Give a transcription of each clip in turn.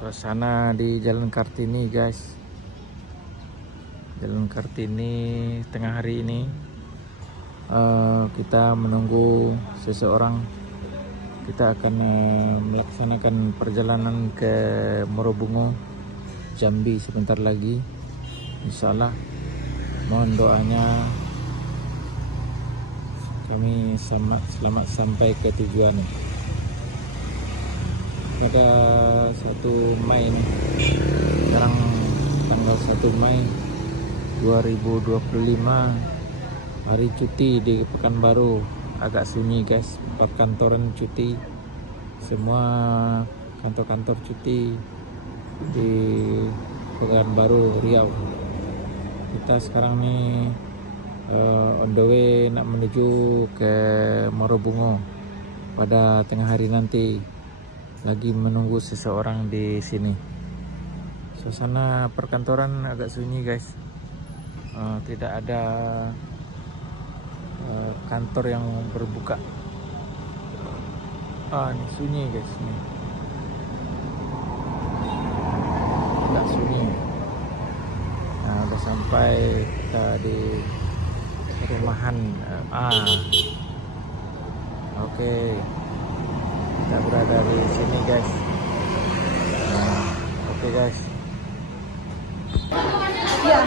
Suasana di Jalan Kartini, guys. Jalan Kartini tengah hari ini kita menunggu seseorang. Kita akan melaksanakan perjalanan ke Morobungo, Jambi sebentar lagi. Insyaallah, mohon doanya kami selamat sampai ke tujuan. Pada 1 Mei nih. Sekarang tanggal 1 Mei 2025, hari cuti di Pekanbaru. Agak sunyi, guys, perkantoran cuti, semua kantor-kantor cuti di Pekanbaru, Riau. Kita sekarang nih on the way nak menuju ke Morobungo pada tengah hari nanti. Lagi menunggu seseorang di sini. Suasana perkantoran agak sunyi, guys. Tidak ada kantor yang berbuka. Ini sunyi, guys. Nih. Agak sunyi. Nah, udah sampai kita di perumahan. Oke. Kita berada di sini, guys. Oke, guys. Iya,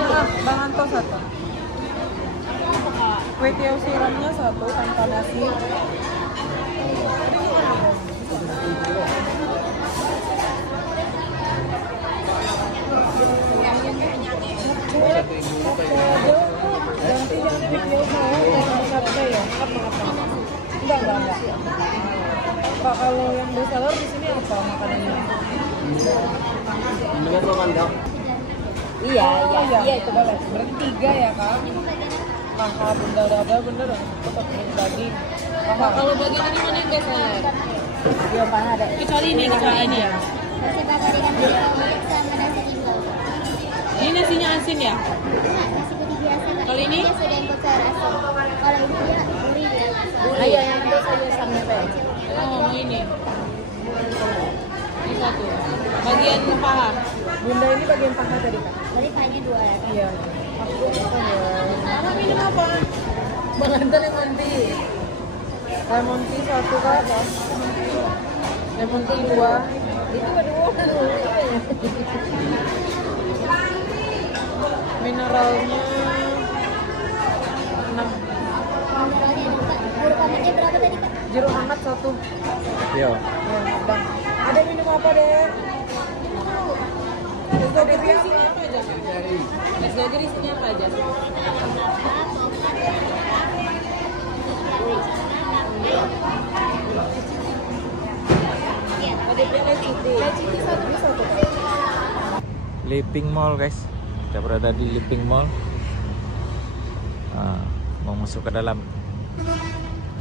Bang Anto 1. Kue tiaw siramnya 1 tanpa nasi. Ganti yang tiaw mau sate ya? Enggak. Pak, kalau yang bestseller di sini apa makanannya? Iya, itu boleh. Berarti 3 ya, Kak? Paha bunda udah ada, bener tetap bagi. Paha. Kalau bagian ini mana yang bestseller? Iya, paha ada. Kecuali ini ya. Nasi bakar ikan biawak sama nasi limbau. Ini nasinya asin ya? Enggak, nasi putih biasa. Kalau ini? Dia sudah yang kotor asin. Kalau ini dia gurih ya. Iya, yang itu saja sama teh. Oh, ini. Ini 1. Bagian paha. Bunda ini bagian paha tadi, Kak? Tadi pahanya 2 ya. Iya. Aku apa ya? Mama minum apa? Bang Anton lemon tea. Lemon tea 1, Kak. Lemon tea 2. Itu kedua. Mineralnya 6. Mineralnya 4. Jeruk hangatnya berapa tadi, Kak? Jeruk hangat 1. Yo. Ya, udah. Ada minum apa, Dek? Es doger isinya apa aja? Es doger isinya apa aja? Ada leciti 1. Living Mall, guys. Kita berada di Living Mall. Mau masuk ke dalam.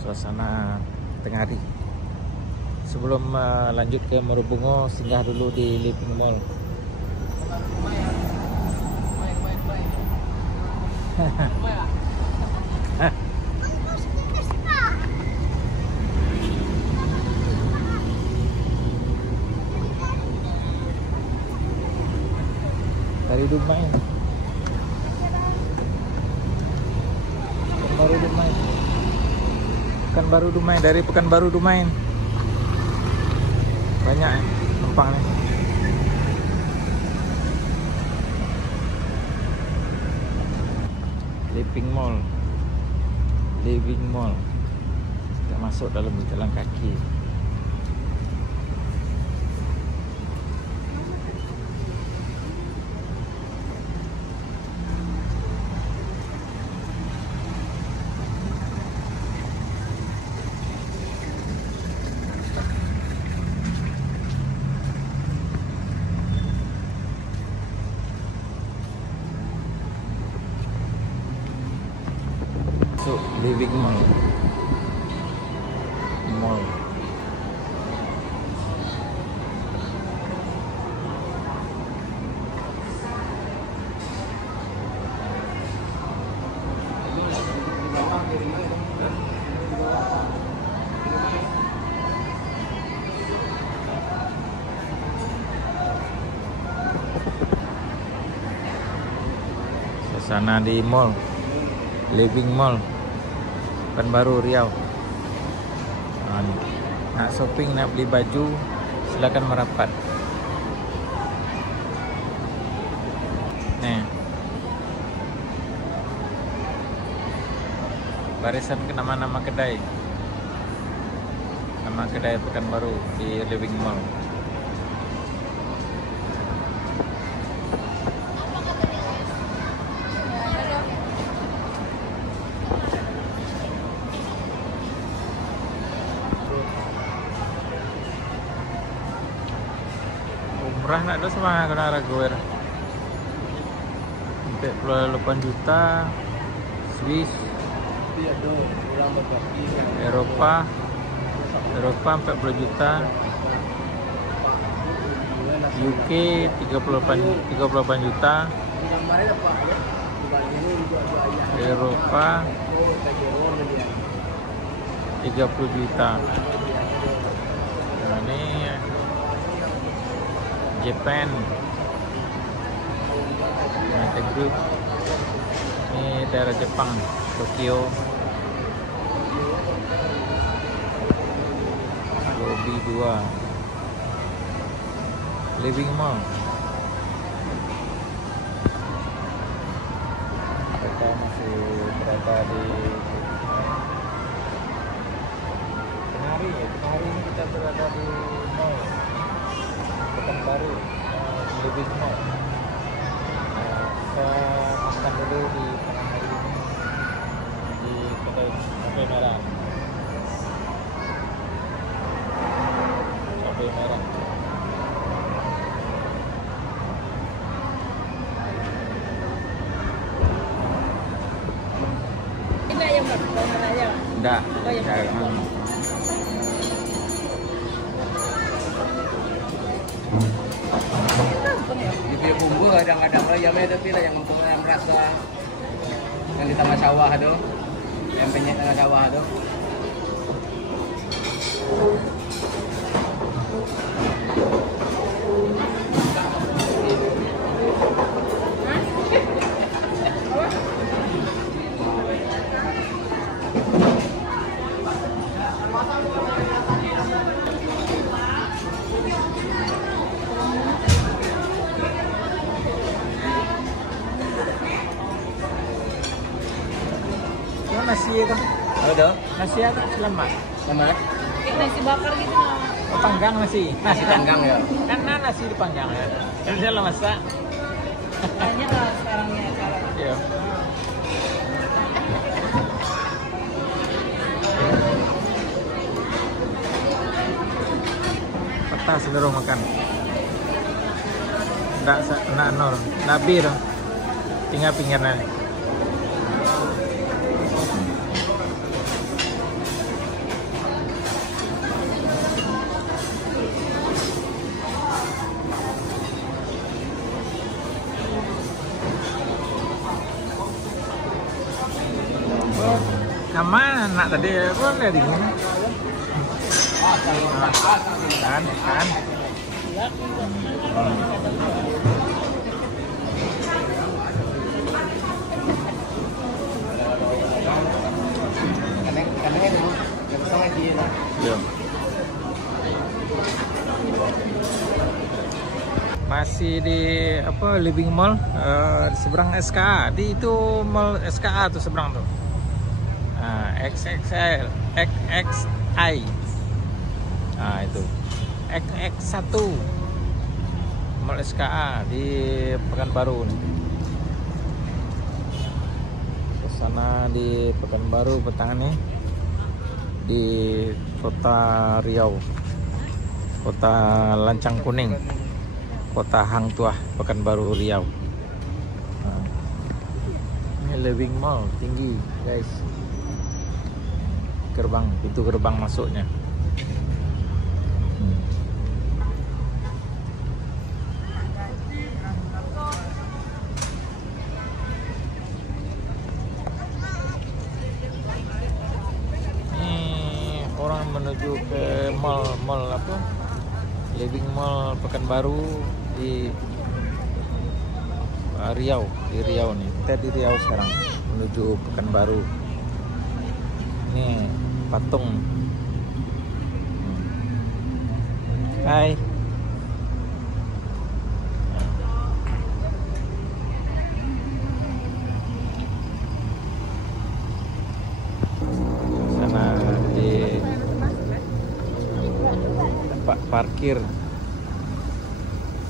Suasana tengah hari. Sebelum lanjut ke Morobungo, singgah dulu di Living Mall. Dari Dumai. Pekanbaru Dumai, dari Pekanbaru Dumai. Banyak numpang nih. Living Mall. Kita masuk dalam jalan kaki. So, Living Mall. Sana di mall, Living Mall, Pekanbaru Riau. Nak shopping, nak beli baju, silakan merapat. Nih, barisan ke nama-nama kedai. Nama kedai Pekanbaru di Living Mall. Murah nak do sama kena raguer. 48 juta Swiss. Eropa 40 juta. UK 38 juta. Eropa 30 juta. Nah, ini Japan, United Group. Ini daerah Jepang, Tokyo. Lobby 2, Living Mall. Kita masih berada di Kenari. Hari ini kita berada di mall Pekanbaru, Living Mall. Kita makan dulu di kedai cabai merah. Cabai merah. Ini ayam Bang, bawang aja. Enggak. Oh, yang Di punya bumbu kadang-kadang ayamnya tapi lah yang untuk yang rasa yang di tengah sawah tuh, yang penyet tengah sawah tuh. Nasi itu, Ada? nasi agak selamat. Selamat. kayak nasi bakar gitu nah. Oh, panggang nasi. Nasi panggang ya. Karena nasi dipanggang ya. Kan bisa lah masak. Banyak lah sekarang ya cara. Iya. Peta seluruh makan. Ndak nor, ndak bir. Tinggal pinggirnya. Sama anak tadi pun udah dingin. Kan. Karena itu yang sama dia lah. Iya. Masih di apa Living Mall, di seberang SKA. Di itu mall SKA tuh seberang tuh. XXL, XXI. Nah itu XX1 Mall SKA di Pekanbaru nih. Kesana di Pekanbaru petangannya di Kota Riau, Kota Lancang Kuning, Kota Hang Tuah, Pekanbaru Riau. Nah, ini Living Mall tinggi guys. Gerbang, pintu gerbang masuknya. Ini orang menuju ke mall apa? Living Mall Pekanbaru di Riau, di Riau nih. Kita di Riau sekarang menuju Pekanbaru. Ini patung. Hai. Sana di tempat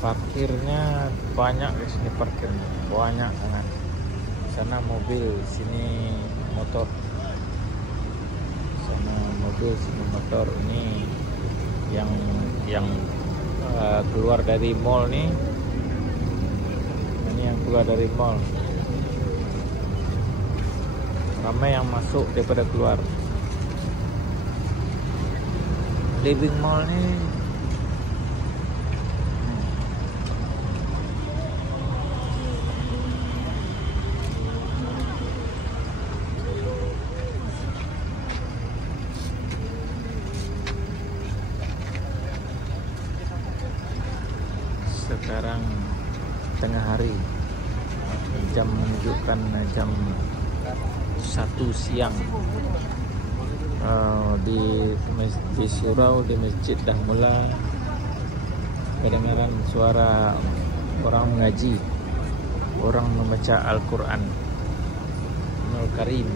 parkirnya banyak guys, ini parkirnya banyak banget. Sana mobil, sini motor. Sana mobil, sini motor. Ini yang keluar dari mall nih. Ini yang keluar dari mall. Ramai yang masuk daripada keluar. Living Mall nih. Sekarang tengah hari, jam menunjukkan jam 1 siang. Di surau, di masjid dah mula kedengaran suara orang mengaji, orang membaca Al-Quran Al-Karim.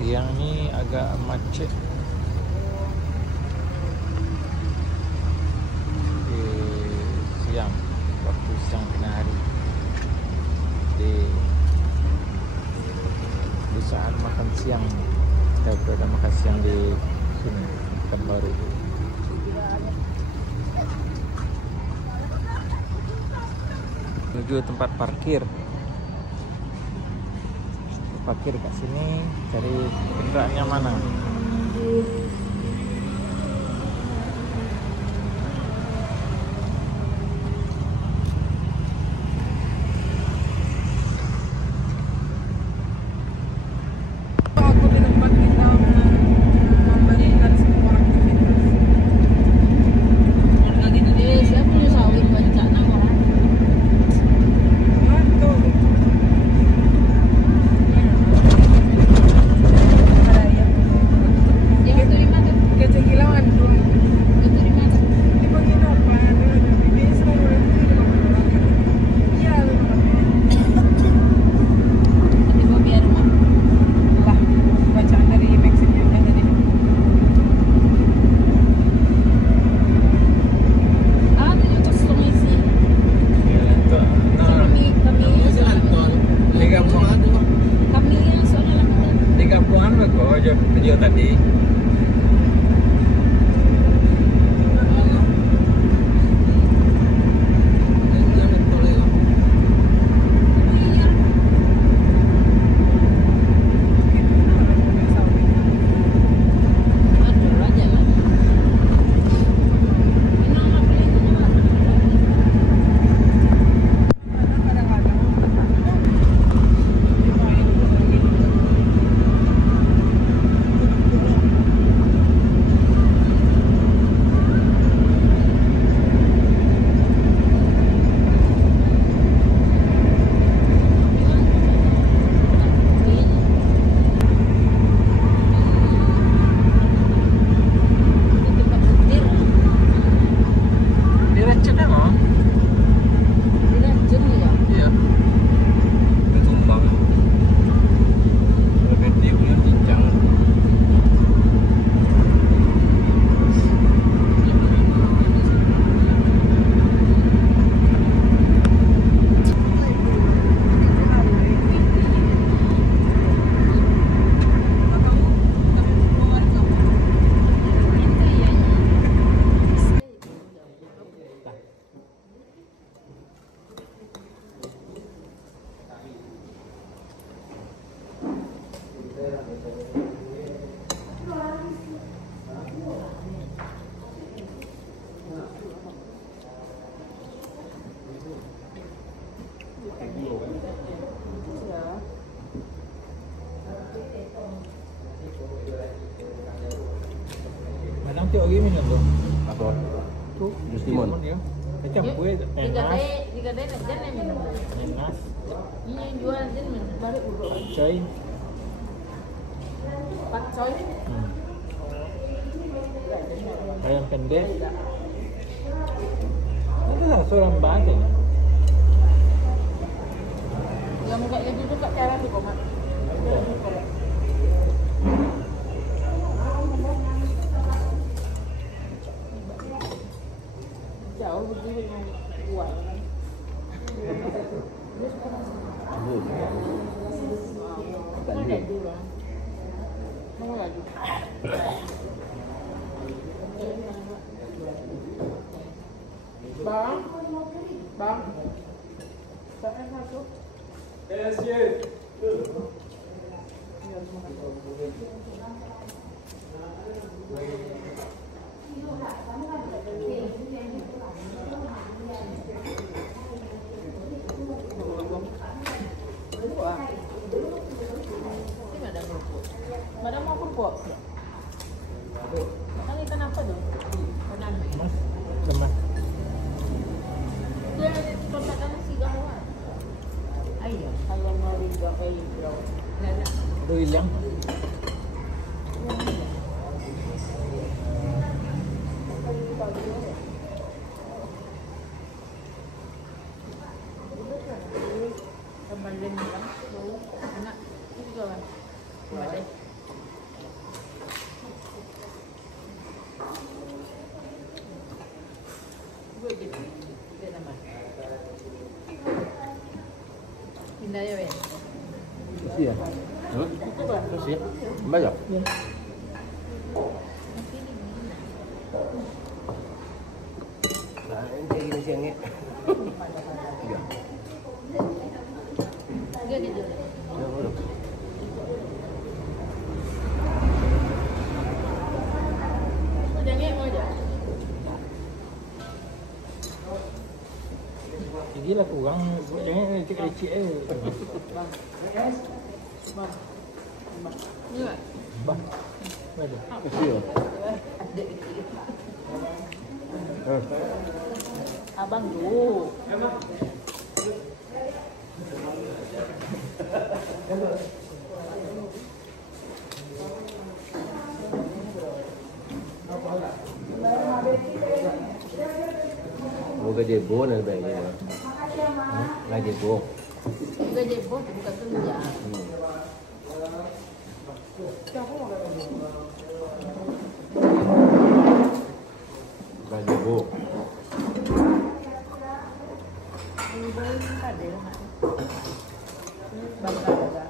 Siang ini agak macet. Siang, waktu siang tengah hari, di saat makan siang. Kita berada makan siang di sini, Pekanbaru. Menuju tempat parkir. Parkir kat sini, cari kendaraannya mana. Aku di tempat kita memberikan semua aktivitas. Lagi di Indonesia punya sawit banyak sana orang. Mantul. Ada ya. Yang itu di mana? Kecil hilangan tuh. Itu di mana? Di penginapan. Ini semua orang itu di mana? Iya, Di Bobby rumah. lah bacaan dari Meksiko yang tadi. Ah, itu juga kosong isi. Kami yang soalnya lama. Di kampungan kok video tadi. Aduh, aja lah. Ini nama belinya lah. Kadang-kadang Diracun apa? Diracun ya. Iya. Tumbang. Lebih dia punya cincang. Tiok lagi minum tuh. Apa? Tuh, Jus limon. ya. Macam kue enas, Digadai aja nih minum. enas, Ini yang jual aja minum. Baru urut. coy. Pak coy. Ayam pendek. Itu lah seorang bahasa. Yang kayak gitu kak cara tuh kok mak. Jauh begini yang kuat. Tadi. Mau lagi. Bang, bang. Saya satu. Madam mau kerupuk? Makan ikan apa dong? Ikan Mas, lemas. dia kontakan si gawat. Ayo, kalau mau juga kayak gitu. Itu hilang. Kembali kan, enak. Itu juga kan. Kembali. Gue gitu. Dia tambah. Pindah ya, Ben. Masih ya? Itu kan. Masih ya? Banyak? Nah, ini kayak gini siangnya. Iya. Dia gitu. Ya, boleh. Udah ngek aja. Jadi lah kurang, jangan lecek-lecek eh. Bang. Bang. Bang. Ini enggak? Bah, ada. Masih ya? Abang dulu. Mau gazebo na ba yun? Gazebo. Juga jebo bukan kerja. Gazebo. Ini boleh ada lah. Bangga ada.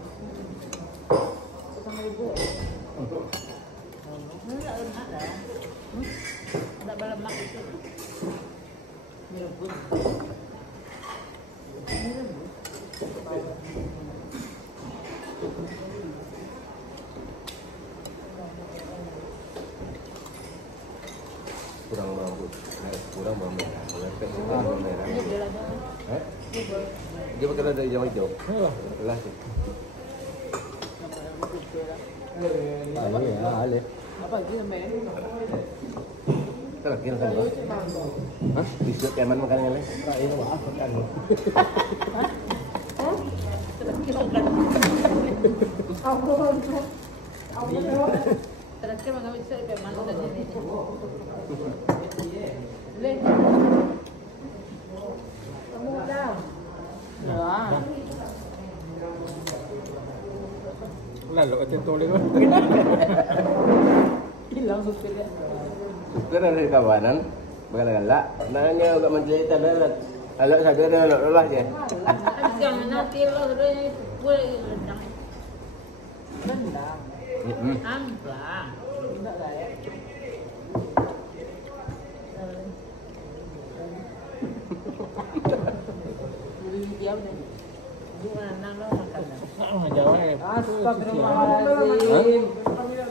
Sama ibu. Enggak ada. Enggak balemak itu. Ini rebus. Ini rebus. Kurang bagus. Kurang bagus. Merah. Ini jalan. Eh? Dia pakai ada hijau hijau. Oh, Kelas sih. Ah, iya, ale. Apa gitu, Men? Terakhir kan? Hah? Bisa keman makan ngale? Ini maaf makan. Terakhir mga bisa ibe man dan ini. Le. Kamu dah. Ya. lalu atin tuloy ko. Hilang supirnya. Supir dari kawanan, bagala-gala. Nanya agak menjelita darat. Kalau sadar ada lelah dia. Jangan nanti lo udah gue rendang. Rendang. Amplang. Enggak lah ya. Dia udah. Juga rendang lo makan. Sama Jawa ya. Astagfirullahaladzim.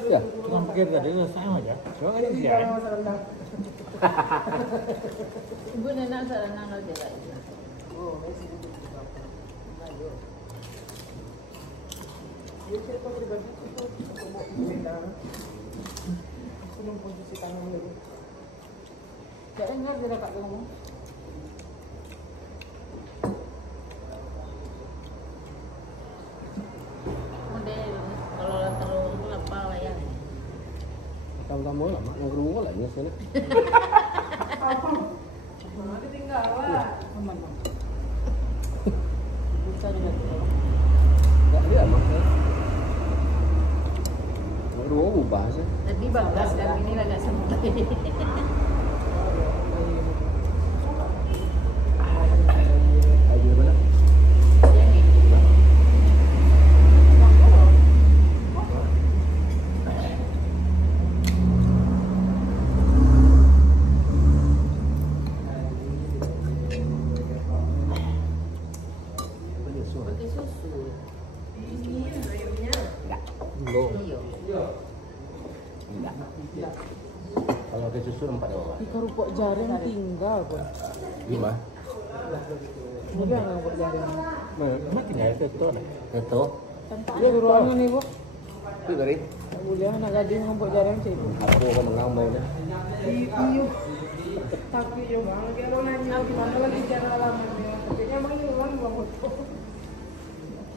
Ya. Cuma pikir tadi itu sama aja. Cuma ini sih ya. Ibu nenek sa rendang aja lah. Oh, Belum pun cuci tangan dulu. Gak dengar dia kakak ngomong. Model kalau terlalu itu apa lah ya? Tamu-tamu lah, mak ngobrol lah nyes sana. Mama ketinggalan. Aman. Bisa juga. Enggak dia mak. Ngobrol ubah sih. Tadi bagas dan ini agak santai. Ayo mana? Pakai susu. Belum. Enggak. Kalau pakai susu 4 orang. Di kerupuk jaring tinggal pun. Gimana? Ini kan kerupuk jaring. Mana tinggal itu dah. Itu. Iya ruangan nih bu. Itu dari Boleh anak gading kerupuk jaring cik. aku kau mengambil dah. Iya. Tapi ya bang, kita nanya gimana lagi cara alamannya. Tapi emang ini uang bang foto.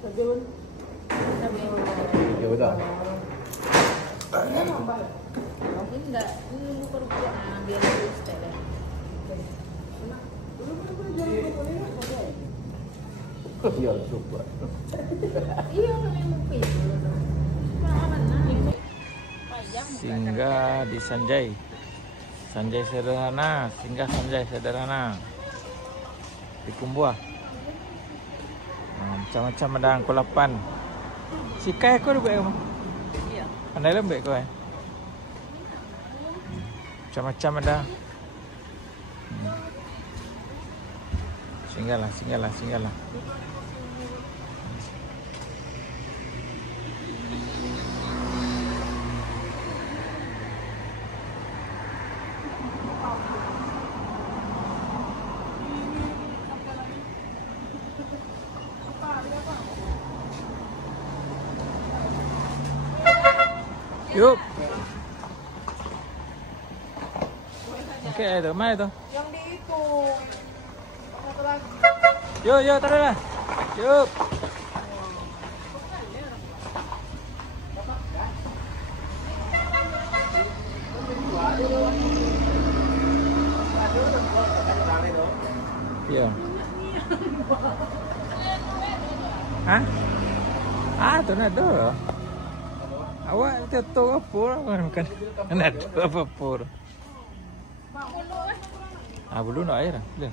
Tapi pun. Ya betul. Ini nambah. Mungkin enggak. Ini nunggu kerupuk. Nah biar lebih style. Ya coba. Iya memang mungkin. Singgah di Sanjay. Sanjay sederhana, singgah Sanjay sederhana. Di Kumbuah. Macam-macam ada angkut 8. Sikai aku ada baik kamu? Iya. Pandai lembek kau Macam-macam ada. Singgahlah, singgahlah, singgahlah. Yuk. Oke, itu mana itu? Yang di itu. Satu lagi. Yuk, yuk, taruhlah. Yuk. Iya. Hah? Ah, tu nak ada. Awak tu apa? Bukan. Nak ada apa? Ah, belum nak air. Boleh.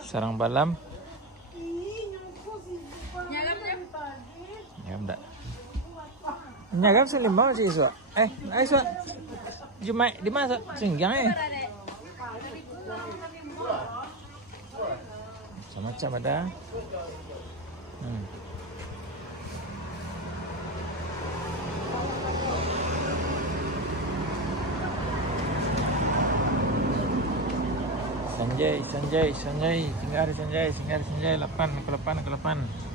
Sarang balam. Nyagam tak? Nyagam selimbang sih Iswa. Iswa. Jumai di mana Singgang Macam-macam ada. Sanjay, singgah di Sanjay, 8 ke 8.